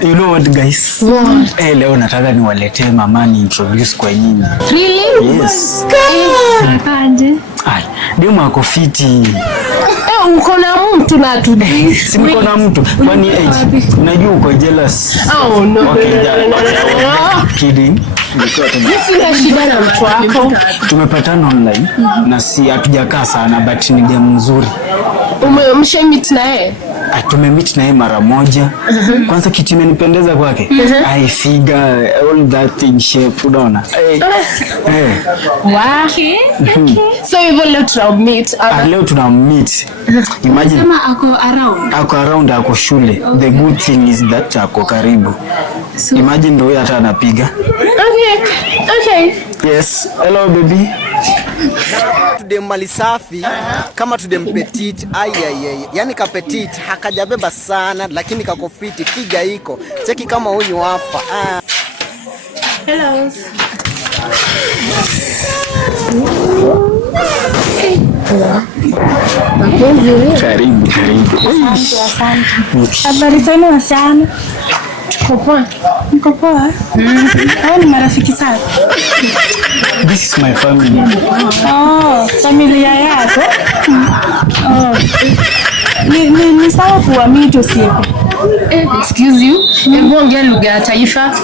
You know what guys? What? Leo nataka niwaletee mama ni introduce kwa nyinyi. Really? Yes. Aje. Ai, demu ako fiti. Uko na mtu na tudai. Si niko na mtu. Kwani unajua uko jealous. Oh no. Okay, kidding. Sina shida na mtu wako. Tumepatana online na si hatujakaa sana but ni game nzuri. Umeshameet na yeye? Tumemeet na yeye mara moja. Kwanza kitu imenipendeza kwake. I figure all that thing shape unaona. Wow. Okay. So even leo tunameet. Leo tunameet. Imagine kama ako around. Ako shule. The good thing is that ako karibu. So, imagine ndio yeye hata anapiga. Okay. Yes. Hello baby. Tudem mali safi kama tudem petit yani ka petit hakajabeba sana lakini kako fiti figa iko cheki kama huyu hapa. Hello. Karibu. Asante. Habari zenu sana. Niko poa. Hao ni marafiki sana. This is my family. Familia yako? Ni sawa kuwa mito siku. Excuse you. Hebu ongea lugha ya taifa.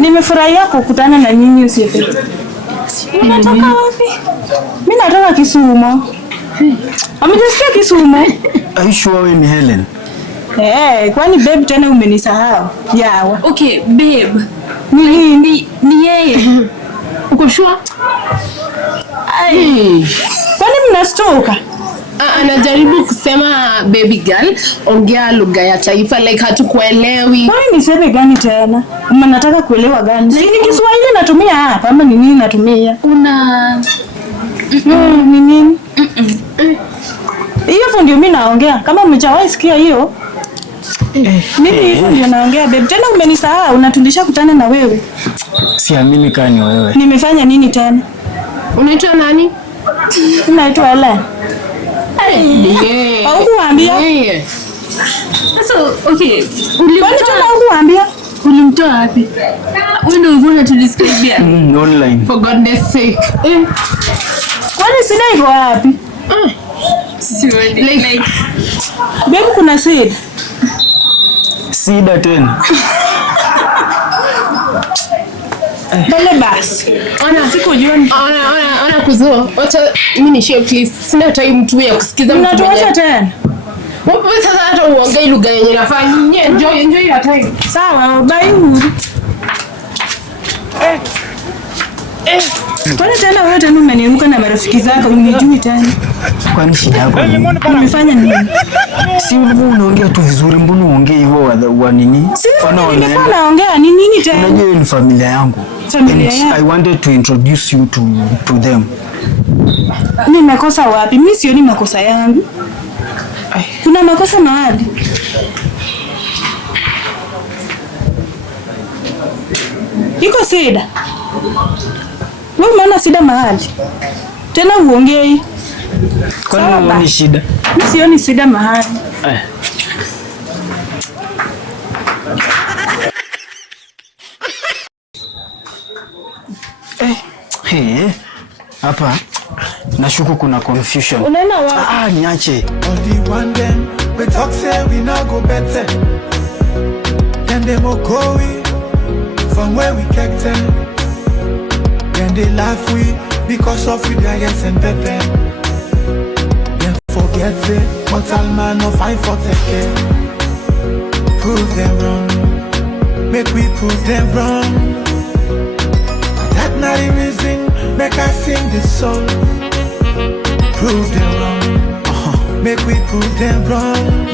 Nimefurahia kukutana na nyinyi usiku. Unatoka wapi? Mimi natoka Kisumu. Amejisikia Kisumu? Are you sure wewe ni Helen? Kwani babe tena umenisahau? Yawa. Okay, babe. Ni yeye. Uko sure? Kwani mnastoka? Anajaribu kusema baby girl, ongea lugha ya taifa like hatukuelewi. Kwani niseme gani tena? Mnataka kuelewa gani? Si ni Kiswahili natumia hapa ama ni nini natumia? Ni nini? Hiyo ndio mimi naongea. Kama mmejawahi sikia hiyo? Mimi hivyo ndio naongea babe. Tena umenisahau, unatulisha kutana na wewe. Siamini kama ni wewe. Nimefanya nini tena? Unaitwa nani? Naitwa Ellen. Haukuambia? Sasa okay, haukuambia? Ulimtoa wapi? Wewe ndio ulikuwa unatuliscribia. Online. For God's sake. Kwani sina iko wapi? Like babe kuna seed. Sida tena. Bale basi. Sikujua. Ona kuzoa. Wacha mimi ni share please. Sina time tu ya kusikiza mtu. Unatoacha tena. Wewe sasa hata uongee lugha yenye nafanya. Enjoy your time. Sawa, bye. Kwani tena wewe tena umeniruka na marafiki zako unijui tena? Kwani shida yako? Umefanya nini? Si unaongea tu vizuri, mbona uongee hivyo wa nini? Nilikuwa naongea ni nini tena? Unajua ni familia yangu. I wanted to introduce you to them. Mimi nakosa wapi? Mimi sioni makosa yangu. Kuna makosa mahali. Iko shida. Wewe umeona shida mahali? Tena uongei. Kwani ni shida? Mimi sioni shida mahali. Hapa nashuku kuna confusion. Unaona wapi? Niache. Only one them we talk say we now go better. Then them go from where we kept them. Then they laugh we because of we dragons and pepper. Then forget it, mortal man no fight for take. Prove them wrong, make we prove them wrong. That not the reason make I sing this song. Prove them wrong, make we prove them wrong.